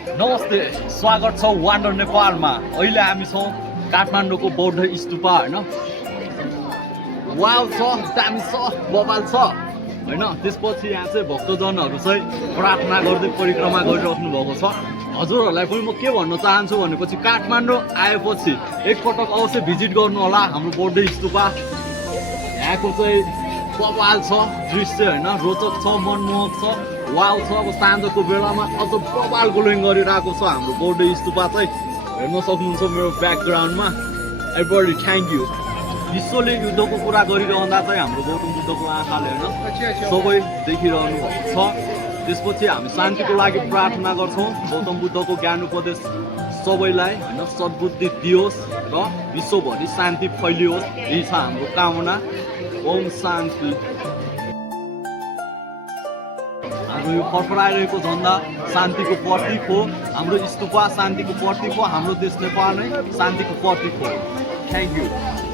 नमस्ते, स्वागत छ वान्डर नेपालमा। अहिले हामी छौँ काठमाडौँको बौद्ध स्तूपा होइन। वाउ छ, दामी छ, बबाल छ होइन। त्यसपछि यहाँ चाहिँ भक्तजनहरू चाहिँ प्रार्थना गर्दै परिक्रमा गरिराख्नु भएको छ। हजुरहरूलाई पनि म के भन्न चाहन्छु भनेपछि काठमाडौँ आएपछि एकपटक अवश्य भिजिट गर्नु होला हाम्रो बौद्ध स्तूपा। यहाँको चाहिँ बबाल छ दृश्य होइन, रोचक छ, मनमोहक छ, वाउ छ। अब साँझको बेलामा अझ बबाल ग्लोइङ गरिरहेको छ हाम्रो बौद्ध स्तूपा चाहिँ हेर्न सक्नुहुन्छ मेरो ब्याकग्राउन्डमा। Every thank you. विश्वले युद्धको कुरा गरिरहँदा चाहिँ हाम्रो गौतम बुद्धको आँखाले होइन सबै देखिरहनु भएको छ। त्यसपछि हामी शान्तिको लागि प्रार्थना गर्छौँ। गौतम बुद्धको ज्ञान उपदेश सबैलाई होइन सद्बुद्धि दियोस् र विश्वभरि शान्ति फैलियोस्, यही छ हाम्रो कामना। ओम शान्ति। हाम्रो यो फर्फराइरहेको झन्डा शान्तिको प्रतीक हो। हाम्रो स्तूपा शान्तिको प्रतीक हो। हाम्रो देश नेपाल नै शान्तिको प्रतीक हो। Thank you.